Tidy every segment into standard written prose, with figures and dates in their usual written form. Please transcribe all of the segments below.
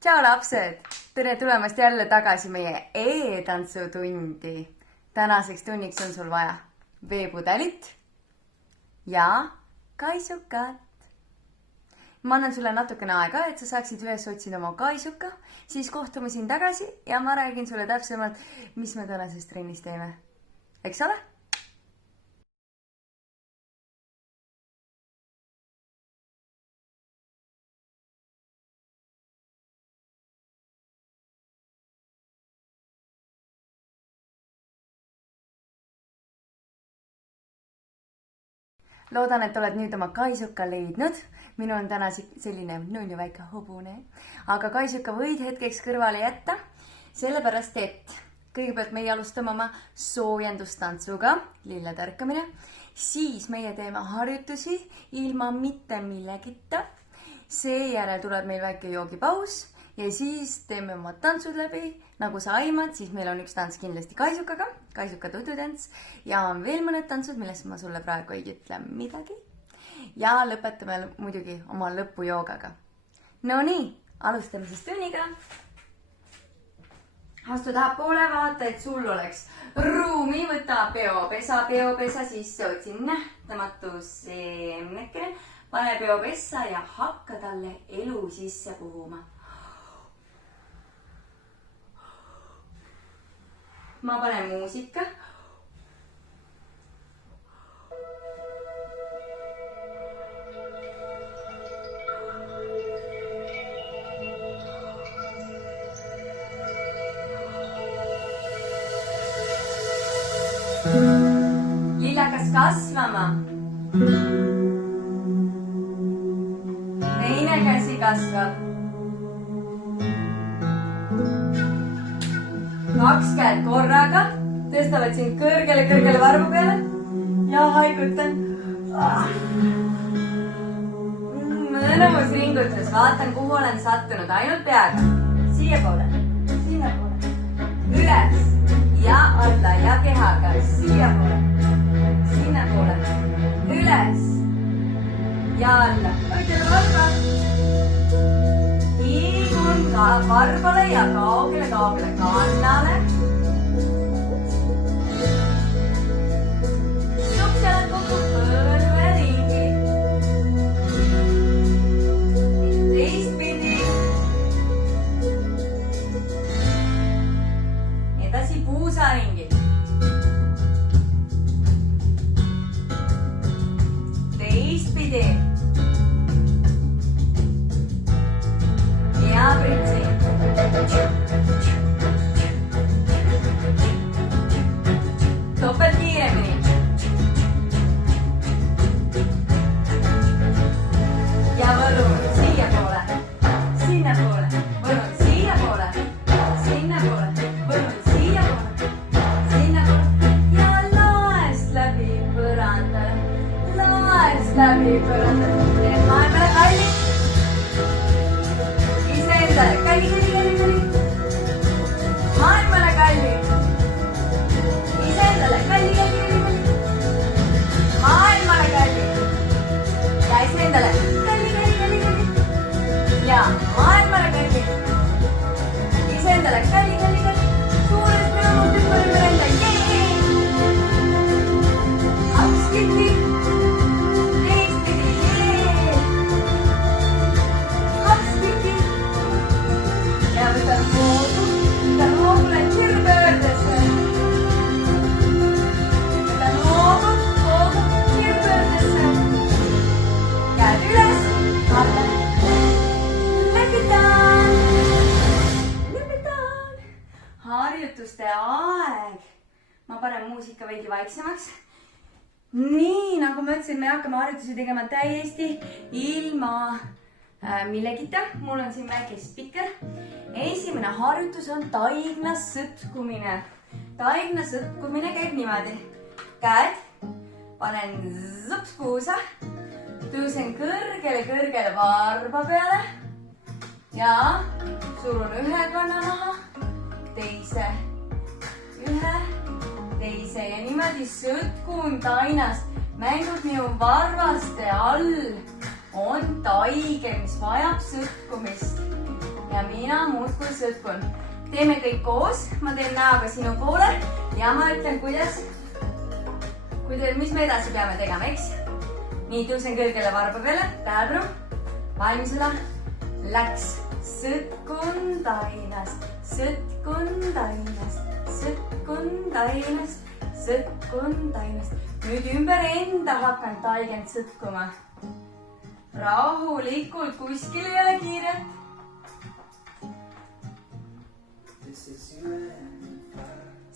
Tšau lapsed! Tere tulemast jälle tagasi meie e-tantsutundi. Tänaseks tunniks on sul vaja veepudelit ja kaisukat. Ma annan sulle natukene aega, et sa saaksid üles otsida oma kaisuka, siis kohtume siin tagasi ja ma räägin sulle täpsemalt, mis me tänases trennis teeme. Eks ole? Loodan, et oled nüüd oma kaisuka leidnud. Minu on täna selline nunnu väike hobune. Aga kaisuka võid hetkeks kõrvale jätta, sellepärast et kõigepealt meie alustame oma soojendustantsuga, lillede ärkamine. Siis meie teeme harjutusi ilma mitte millegita. Seejärel tuleb meil väike joogipaus ja siis teeme oma tantsud läbi. Nagu sa aimad, siis meil on üks tants kindlasti kaisukaga, kaisuka tututants ja on veel mõned tantsud, millest ma sulle praegu ei ütle midagi. Ja lõpetame muidugi oma lõpujoogaga. No nii, alustame siis tunniga. Astu tahapoole, vaata, et sul oleks ruumi, võta peopesa sisse, otsi nähtamatu seemnekene, pane peopessa ja hakka talle elu sisse puhuma. Ma panen muusika. Lillakas kasvama. Teine käsi kasvab. 2 käed korraga, tõstavad sind kõrgele varvu peale ja haigutan. Mõnus ringutus, vaatan, kuhu olen sattunud, ainult peaga. Siia poole, sinna poole, üles ja alla ja kehaga, siia poole, sinna poole, üles ja alla. Õigele varba. Liigun ka varbale ja kaugele kannale. Suksele kokku põrve ringi. Teistpidi. Edasi puusa ringi. Teistpidi. Ja pritsi. Topelt kiiremini. Ja võlun siia poole, sinna poole, võlun siia poole, sinna poole, võlun siia poole, sinna poole. Ja laest läbi põrandale, laest läbi põrandale. Need maailmale kallid. Kalli. Maailmale kalli. Iseendale kalli. Maailmale kalli. Ja iseendale kalli. Ja maailmale kalli. Iseendale kalli. Suurest rõõmust ümber enda. Hapskiti. Võtan hoogule kirpöördesse. Võtan hoogu kirpöördesse. Käed üles, alla. Lõpetan. Harjutuste aeg. Ma panen muusika veidi vaiksemaks. Nii, nagu ma ütlesin, me hakkame harjutusi tegema täiesti ilma millegita. Mul on siin väike spikker. Esimene harjutus on taigna sõtkumine. Taigna sõtkumine käib niimoodi. Käed, panen zõps puusa, tõusen kõrgele varba peale ja surun ühe kanna maha, teise, ühe, teise ja niimoodi sõtkun tainast. Mängud minu varvaste all on taige, mis vajab sõtkumist. ja mina muudkui sõtkun. Teeme kõik koos, ma teen näoga sinu poole ja ma ütlen, mis me edasi peame tegema, eks? Nii, tõusen kõrgele varba peale, tähelepanu, valmisele, läks, sõtkun tainast, sõtkun tainast, sõtkun tainast, sõtkun tainast. Nüüd ümber enda hakkan taigend sõtkuma. Rahulikult, kuskil ei ole kiiret.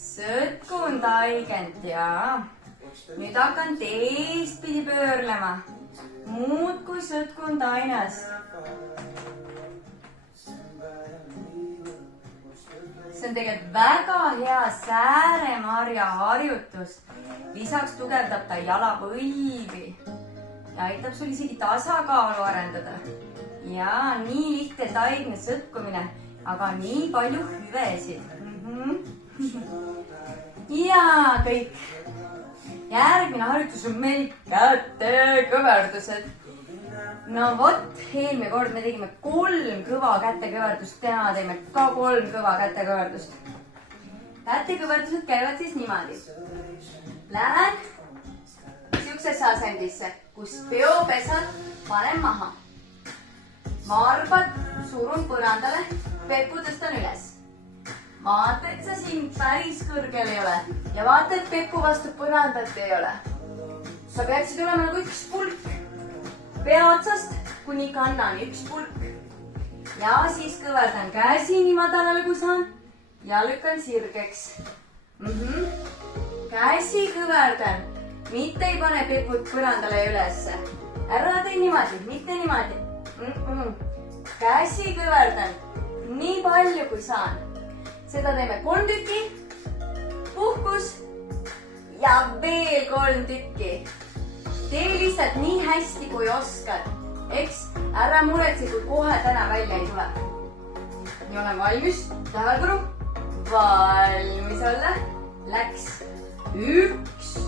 Sõtkun taigend ja nüüd hakkan teistpidi pöörlema. Muudkui sõtkun tainas. See on tegelikult väga hea sääremarja harjutus. Lisaks tugevdab ta jalavõivi ja aitab sul isegi tasakaalu arendada. Ja nii lihtne taigne sõtkumine, aga nii palju hüvesid. Ja kõik. Järgmine harjutus on meil kätekõverdused. No vot, eelmine kord me tegime 3 kõva kätekõverdust, täna teeme ka 3 kõva kätekõverdust. Kätekõverdused käivad siis niimoodi. Lähen siuksesse asendisse, kus peopesad panen maha. Varbad surun põrandale, pepu tõstan üles. Vaata, et sa siin päris kõrgel ei ole ja vaata, et pepu vastu põrandat ei ole. Sa peaksid olema nagu üks pulk. Pea otsast kuni kannani üks pulk. Ja siis kõverdan käsi nii madalale kui saan ja lükkan sirgeks. Käsi kõverdan, mitte ei pane peput põrandale ülesse. Ära tee niimoodi, mitte niimoodi. Käsi kõverdan nii palju kui saan. Seda teeme 3 tükki, puhkus ja veel 3 tükki. Tee lihtsalt nii hästi kui oskad. Eks ära muretse, kui kohe täna välja ei tule. Nii olen valmis, tähelepanu, valmis olla. Läks 1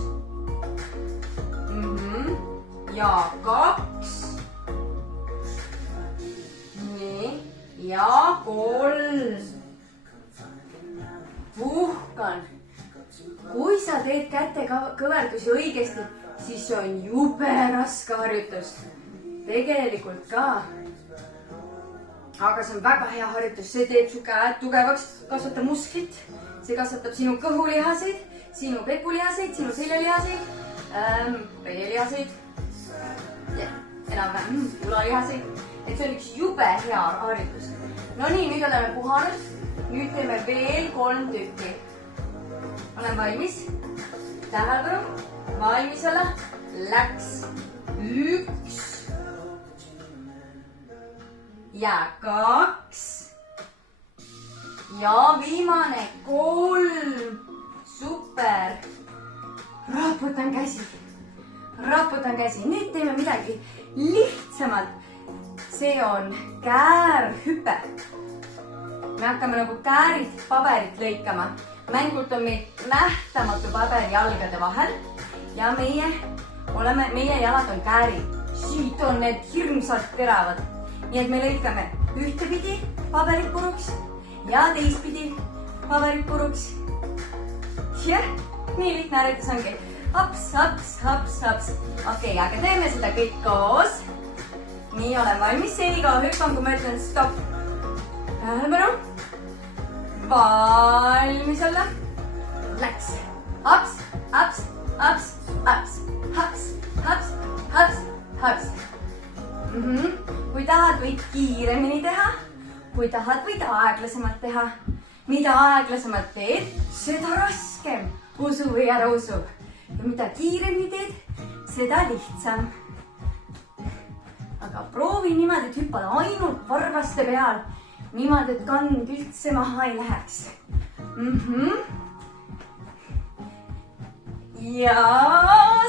ja 2. Nii ja 3. Puhkan. Kui sa teed kätekõverdusi õigesti, siis see on jube raske harjutus. Tegelikult ka. Aga see on väga hea harjutus. See teeb su käed tugevaks, kasvatab musklit. See kasvatab sinu kõhulihaseid, sinu pepulihaseid, sinu seljalihaseid, peelihaseid, enam-vähem ulalihaseid. Et see on üks jube hea harjutus. No nii, nüüd oleme puhanud. Nüüd teeme veel 3 tükki. Olen valmis. Tähelepanu. Valmis olla. Läks 1 ja 2 ja viimane 3. Super. Raputan käsi. Raputan käsi. Nüüd teeme midagi lihtsamalt. See on käärhüpe. Me hakkame nagu käärid paberit lõikama. Mängult on meil nähtamatu paber jalgade vahel ja meie jalad on käärid. Siit on need hirmsalt teravad. Nii et me lõikame ühtepidi paberit puruks ja teistpidi paberit puruks. Jah, nii lihtne harjutus ongi. Haps, haps, haps, haps. Okei, aga teeme seda kõik koos. Nii, olen valmis. Senikaua hüppan, kui ma ütlen stopp. Tähelepanu. Valmis olla. Läks. Haps, haps, haps, haps, haps, haps, haps, haps. Kui tahad, võid kiiremini teha. Kui tahad, võid aeglasemalt teha. Mida aeglasemalt teed, seda raskem. Usu või ära usu. Ja mida kiiremini teed, seda lihtsam. Aga proovi niimoodi, et hüppad ainult varvaste peal. Niimoodi, et kand üldse maha ei läheks. Ja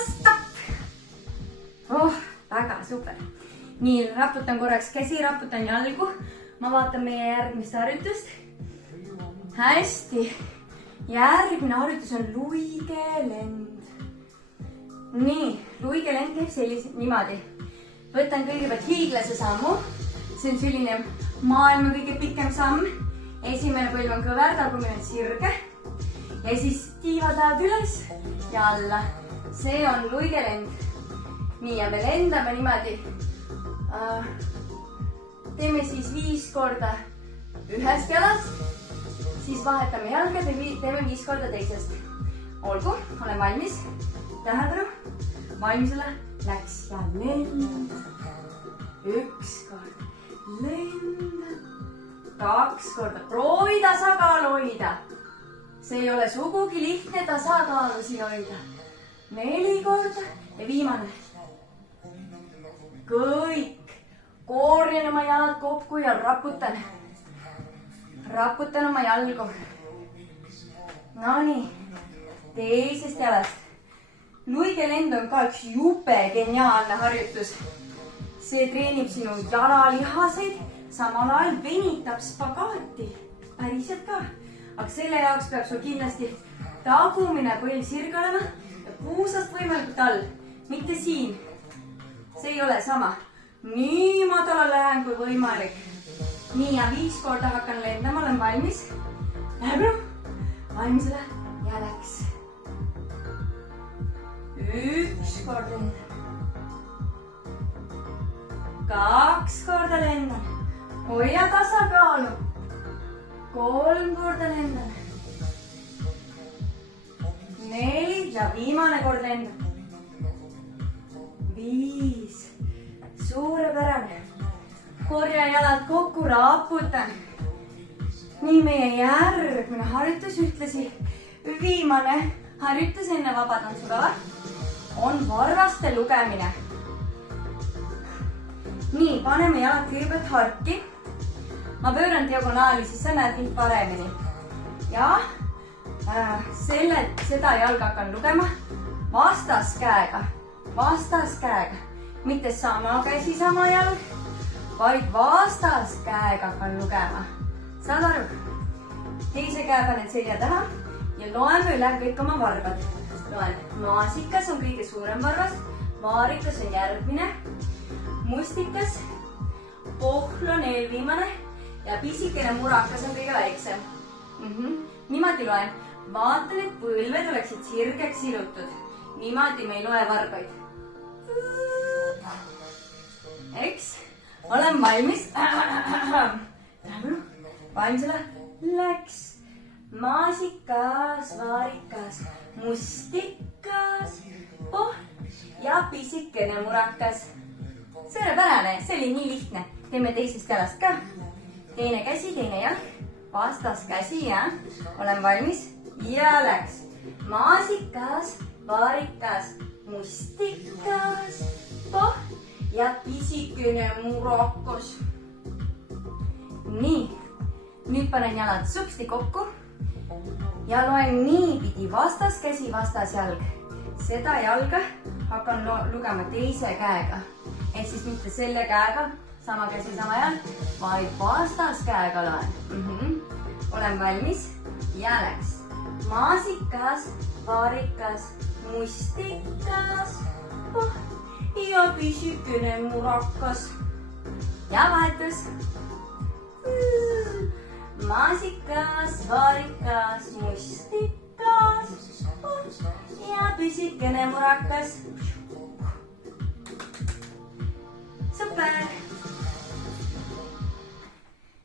stopp. Väga super. Nii, raputan korraks käsi, raputan jalgu. Ma vaatan meie järgmist harjutust. Hästi. Järgmine harjutus on luigelend. Nii, luigelend teeb niimoodi. Võtan kõigepealt hiiglase sammu. See on selline maailma kõige pikem samm. Esimene põlv on kõver, tagumine on sirge. Ja siis tiivad lähevad üles ja alla. See on luigelend. Nii, ja me lendame niimoodi. Teeme siis 5 korda ühest jalast. Siis vahetame jalga, teeme 5 korda teisest. Olgu, olen valmis. Tähelepanu. Valmisele. Läks ja lend. 1 kord. Lend. 2 korda. Proovi tasakaalu hoida. See ei ole sugugi lihtne tasakaalu siin hoida. 4 korda ja viimane. Kõik. Koorjen oma jalad kokku ja raputan. Raputan oma jalgu. No nii. Teisest jalast. Luigelend on ka üks jube geniaalne harjutus. See treenib sinu jalalihaseid, samal ajal venitab spagaati. Päriselt ka. Aga selle jaoks peab sul kindlasti tagumine põlv sirge olema ja puusast võimalikult all. Mitte siin. See ei ole sama. Nii madala lähen kui võimalik. Nii ja 5 korda hakkan lendama, olen valmis. Läheb. Valmisele ja läks. 1 kord lendan. 2 korda lendan. Hoia tasakaalu. 3 korda lendan. 4 ja viimane kord lendan. 5. Suurepärane. Korja jalad kokku, raputan. Nii meie järgmine harjutus ühtlasi. Viimane harjutus enne vabatantsupäeva on varvaste lugemine. Nii, paneme jalad kõigepealt harki. Ma pööran diagonaali, siis sa näed mind paremini. Ja seda jalga hakkan lugema vastaskäega. Vastaskäega. Mitte sama käsi, sama jalg, vaid vastaskäega hakkan lugema. Saad aru? Teise käe panen selja taha ja loeme üle kõik oma varvad. Loen. Maasikas on kõige suurem varvas. Vaarikas on järgmine. Mustikas. Pohlo on eelviimane. Ja pisikene murakas on kõige väiksem. Niimoodi loen. Vaatan, et põlved oleksid sirgeks silutud. Niimoodi me ei loe varbaid. Eks? Olen valmis. Valmisele. Läks. Maasikas, vaarikas, mustikas, ja pisikene murakas. Suurepärane, see oli nii lihtne. Teeme teisest jalast ka. Teine käsi, teine jalg. Vastas käsi ja olen valmis. Ja läks. Maasikas, vaarikas, mustikas, ja pisikene murakas. Nii. Nüüd panen jalad supsti kokku ja loen niipidi vastaskäsi, vastasjalg. Seda jalga hakkan lugema teise käega. Ehk siis mitte selle käega, sama käsi, sama jalg, vaid vastaskäega loen. Olen valmis ja läks. Maasikas, vaarikas, mustikas ja pisikene murakas. Ja vahetus. Maasikas, vaarikas, mustikas ja pisikene murakas. Super!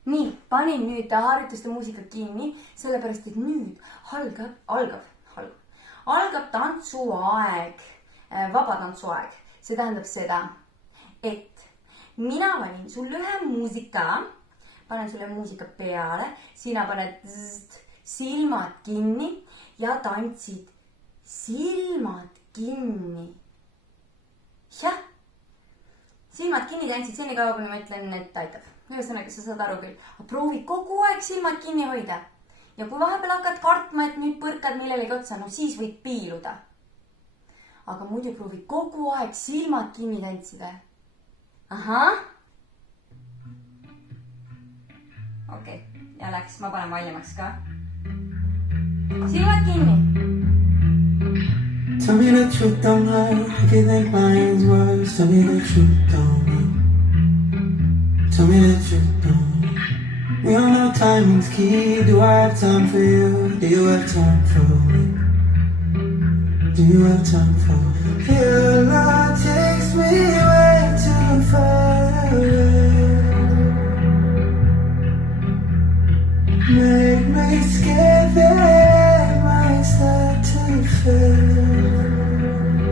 Nii, panin nüüd harjutuste muusika kinni, sellepärast et nüüd algab tantsuaeg, vabatantsuaeg. See tähendab seda, et mina valin sulle ühe muusika. Panen sulle muusika peale, sina paned silmad kinni ja tantsid silmad kinni. Jah, silmad kinni tantsid seni kaua, kui ma ütlen, et aitab. Ühesõnaga, sa saad aru küll. Proovi kogu aeg silmad kinni hoida. Ja kui vahepeal hakkad kartma, et nüüd põrkad millelegi otsa, no siis võid piiluda. Aga muidu proovi kogu aeg silmad kinni tantsida. Ahah. Okei, ja läks. Ma panen valjemaks ka. Silmad kinni. Tell me the truth, don't lie. Give that mind's words. Tell me the truth, don't lie. Tell me the truth, don't lie. We all know timing's key. Do I have time for you? Do you have time for me? Do you have time for me? Your love takes me way too far away. Make me scared that I might start to fade.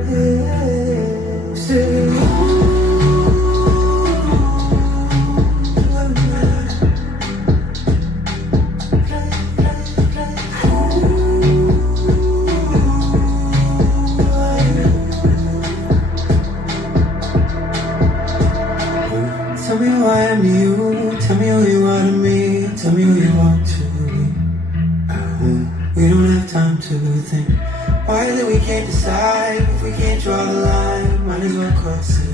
Yeah. Say, tell me who I am to you. Tell me who you are to me. Tell me who you want to be. We don't have time to think. Why is it we can't decide? If we can't draw the line, might as well cross it.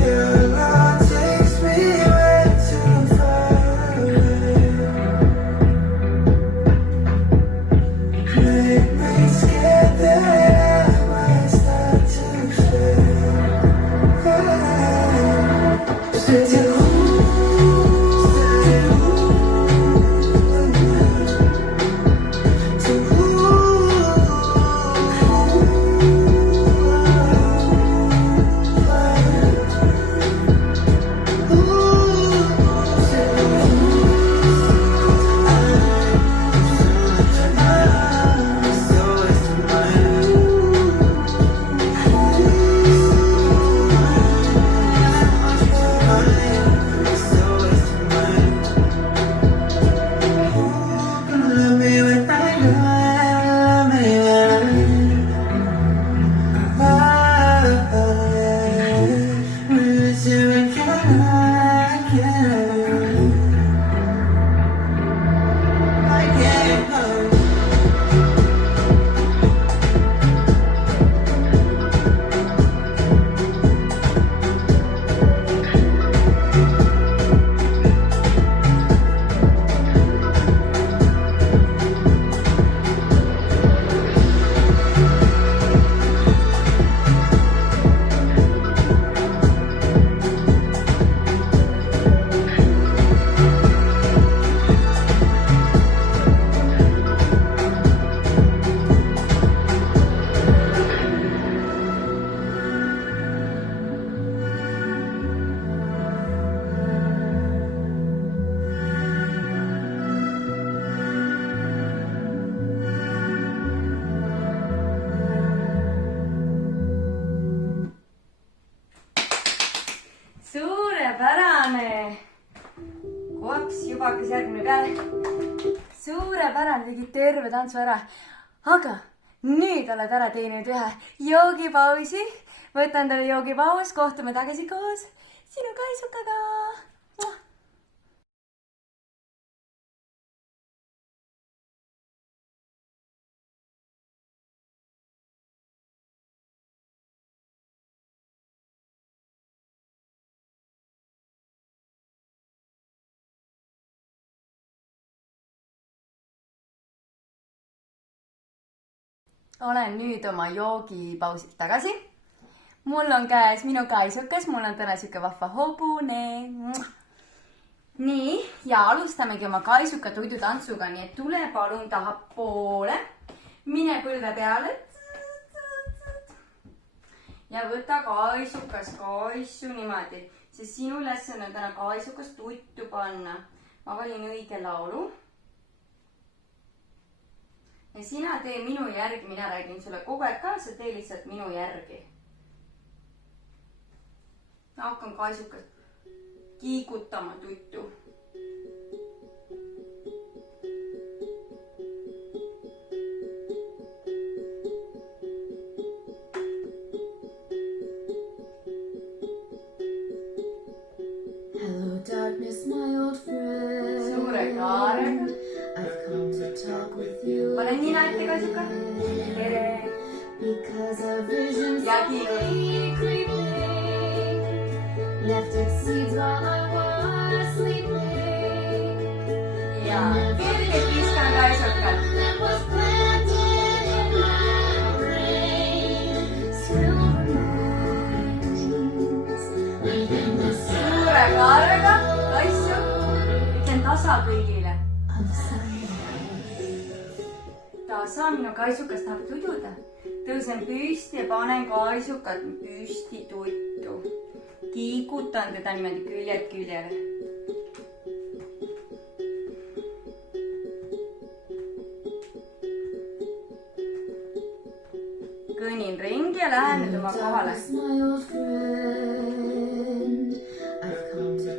Your love takes me way too far away. Make me scared that I might start to fade. Say, suurepärane. Kops, juba hakkas järgmine peale. Suurepärane, tegid terve tantsu ära. Aga nüüd oled ära teeninud ühe joogipausi. Võtan teile joogipaus, kohtume tagasi koos sinu kaisukaga. Olen nüüd oma joogipausilt tagasi. Mul on käes minu kaisukas, mul on täna siuke vahva hobune. Nii, ja alustamegi oma kaisuka toidutantsuga, nii et tule palun tahapoole. Mine põlve peale. Ja võta kaisukas kaisu niimoodi, sest sinu ülesanne on täna kaisukas tuttu panna. Ma valin õige laulu. Ja sina tee minu järgi, mina räägin sulle kogu aeg kaasa, tee lihtsalt minu järgi. Hakkan kaisukat kiigutama tuttu. Hello darkness, my old friend. Suure kaarega. I've come to talk with you. Pane nina ette kaisuka. Tere. Because a vision Ja softly creeping left its seeds while I was sleeping. Ja kergelt viskan kaisukat. That was planted in my brain. Silver linings within the sun. Suure kaarega. tasa kõigile. on the sun. Tasa, minu kaisukas tahab tududa. Tõusen püsti ja panen kaisukat püsti tuttu. Kiigutan teda niimoodi küljed küljele. Kõnnin ringi ja lähen nüüd oma kohale.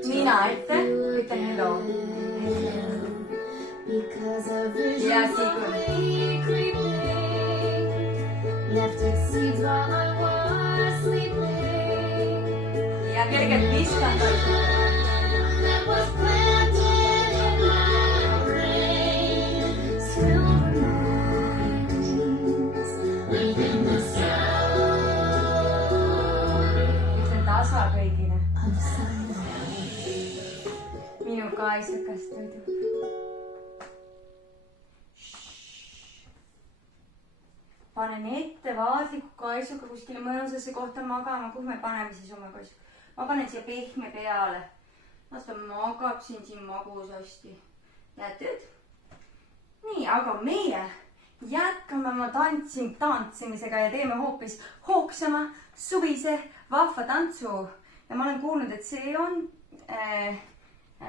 Nina ette, ütlen hello. Ja Sigur. Ja kergelt viskan toitu. Ütlen tasa kõigile. Minu kaisukas tudub. Panen ettevaatliku kaisuga kuskile mõnusasse kohta magama. Kuhu me paneme siis oma kaisuga? Ma panen siia pehme peale. Las ta magab siin magusasti. Jättud? Nii, aga meie jätkame oma tantsimisega ja teeme hoopis hoogsama suvise vahva tantsu. Ja ma olen kuulnud, et see on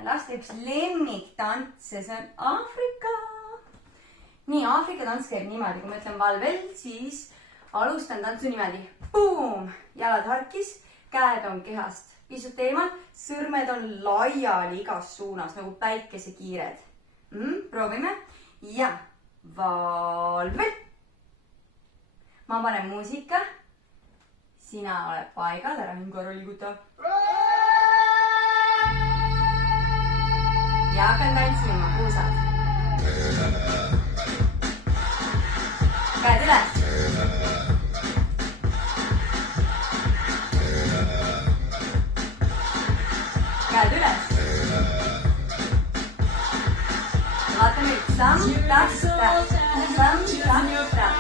laste üks lemmiktantse. See on Aafrika. Nii, Aafrika tants käib niimoodi. Kui ma ütlen valvel, siis alustan tantsu niimoodi. Boom! Jalad harkis, käed on kehast pisut eemal, sõrmed on laiali igas suunas, nagu päikesekiired. Proovime. Ja valvel. Ma panen muusika. Sina oled paigal, ära hingarra liiguta. Ja hakkan tantsima, kuusad. Käed üles. Käed üles. Vaata nüüd, samm, tak, tak. Samm, tak, tak.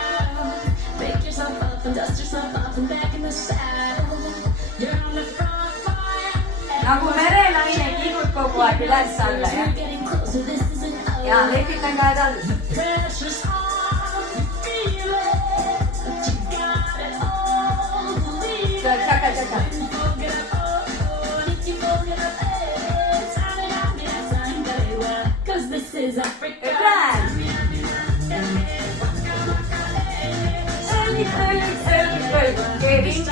Pick yourself up and dust yourself off and back in the saddle. You're on the front line. Nagu merenaine kiigud kogu aeg üles alla, jah? Getting closer, this isn't over. Ja lepitan käed all. Pressure's on, you feel it, but you got it all. Believe Tšaka, tšaka. it, forget it all. If you forget it, time it out, cause this is Africa. Refrään. Kerin,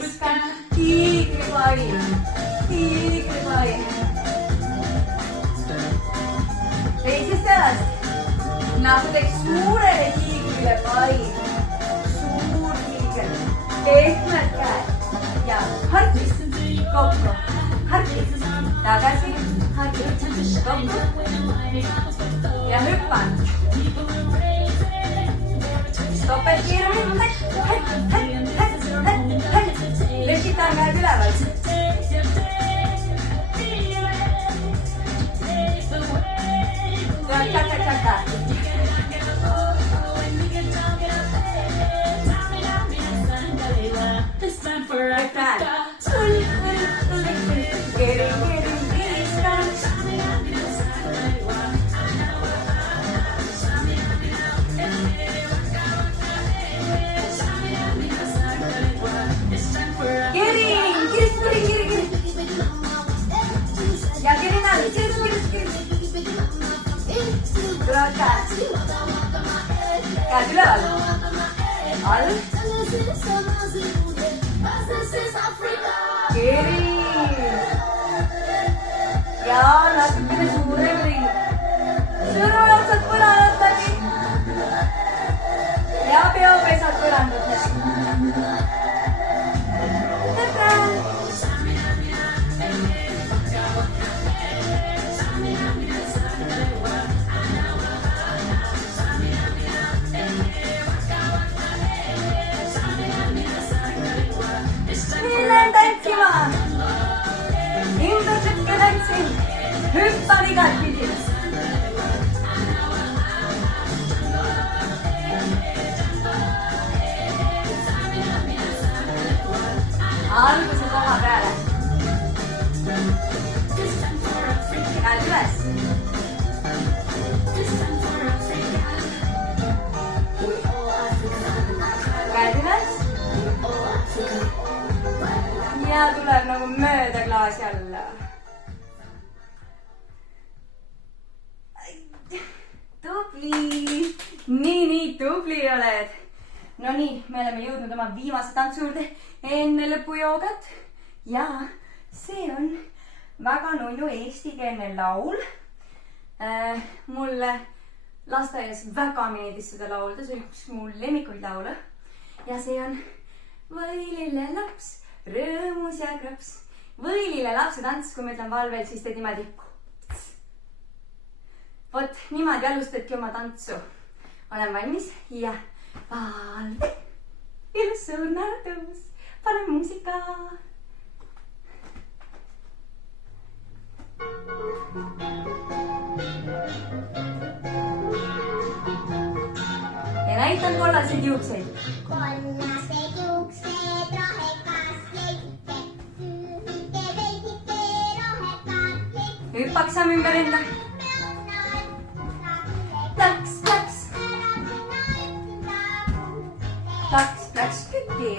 viskan, tiigripain. Teisest jalast. Nagu teeks suurele tiigrile pain. Suur tiigel. Pehmed käed. Ja harkis, kokku. Harkis, tagasi, harkis, kokku. Ja hüppan. Stopet kiiremini. Lekitan käed üleval. Tšaka, tšaka. Refrään. Kerin, viskan. Kiri. Ja kerin all, kiri. Tulevad käed. Käed üleval. All. Kiri. Ja natukene suurem ring. Sõrulotsad põrandad läbi. Ja peopesad põrandad läbi. Refrään. Lähen tantsima. Ümber tükke tantsin. klaasi alla. Tubli! Nii tubli oled! No nii, me oleme jõudnud oma viimase tantsu juurde enne lõpujoogat. Ja see on väga nunnu eestikeelne laul. Mulle lasteaias väga meeldis seda laulda, see oli üks mu lemmikuid laule. Ja see on võilille laps, rõõmus ja kraps. Võilille lapse tants, kui ma ütlen valvel, siis teed niimoodi. Vot, niimoodi alustadki oma tantsu. Olen valmis ja valve. Ilus suur naeratus. Pane muusika. Ja näitan kollaseid juukseid. Kollased juuksed, rohekas leike, süüke veidike, rohekas leike. Hüppaksame ümber enda. Plaks, plaks. Plaks, plaks, küti.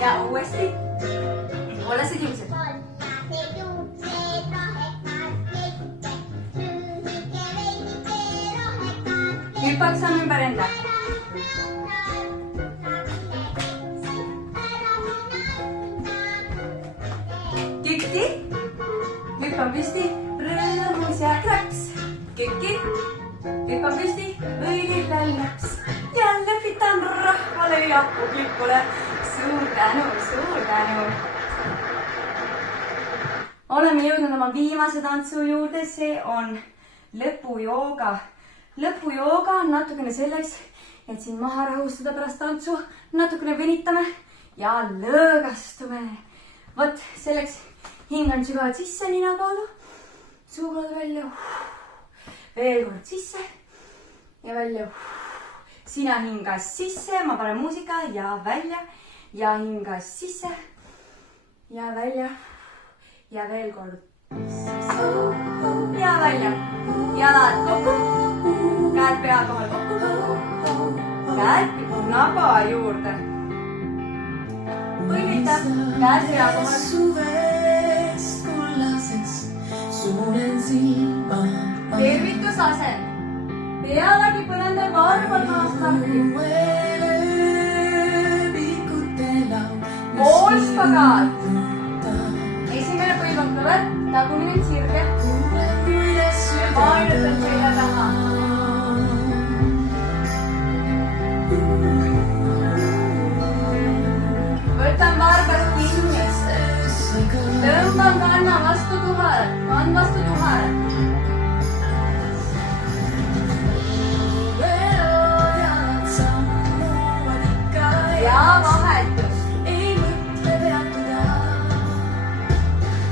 Ja uuesti. Kollased juuksed. Kollased juuksed, rohekas leike, süüke veidike, rohekas leike. Hüppaksame ümber enda. Küti. Hüppan püsti. Rõõmus ja kraks. Küki. Hüppan püsti. Võilille laps. Jälle fitan rahvale ja publikule. Suur tänu, suur tänu. Oleme jõudnud oma viimase tantsu juurde. See on lõpujooga. Lõpujooga on natukene selleks, et siin maha rahustada pärast tantsu. Natukene venitame ja lõõgastume. Vot selleks hingan sügavalt sisse nina kaudu. Suu kaudu välja. Veel kord sisse ja välja. Sina hingas sisse, ma panen muusika ja välja. Ja hingas sisse ja välja. Ja veel kord sisse ja välja. Jalad kokku. Käed pea kohal kokku. Käed naba juurde. Põlvita. Käed pea kohal. Suvest kullaseks suunen silma. Tervitusasen. Pealagi põlendab varval maast lahti. Poolspagaat. Esimene põlvon kõver, tagumine sirge. Painutan selja taha. Võtan varbast kinni. Tõmban kanna vastu tuhale. Kann vastu tuhale. Ja vahetus.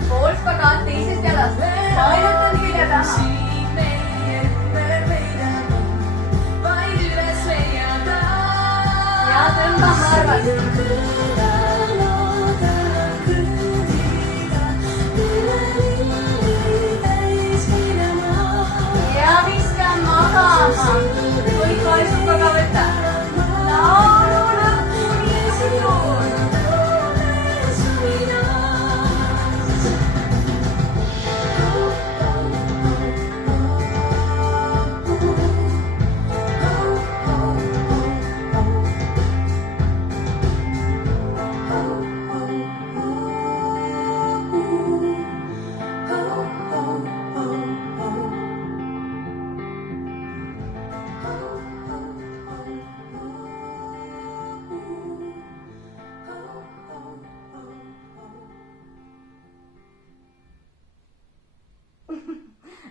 Poolspagaat teisest jalast. Painutan selja taha. Ja tõmban varbast. Ja viskan magama. Või kaisukaga võtta. Laulu lõpuni suur.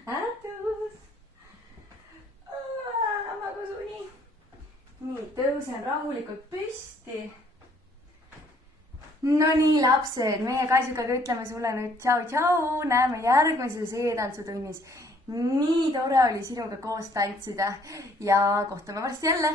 Äratus. Magusuni. Nii, tõusen rahulikult püsti. No nii, lapsed, meie Kaisukaga ütleme sulle nüüd tšau-tšau. Näeme järgmises e-tantsutunnis. Nii tore oli sinuga koos tantsida ja kohtume varsti jälle.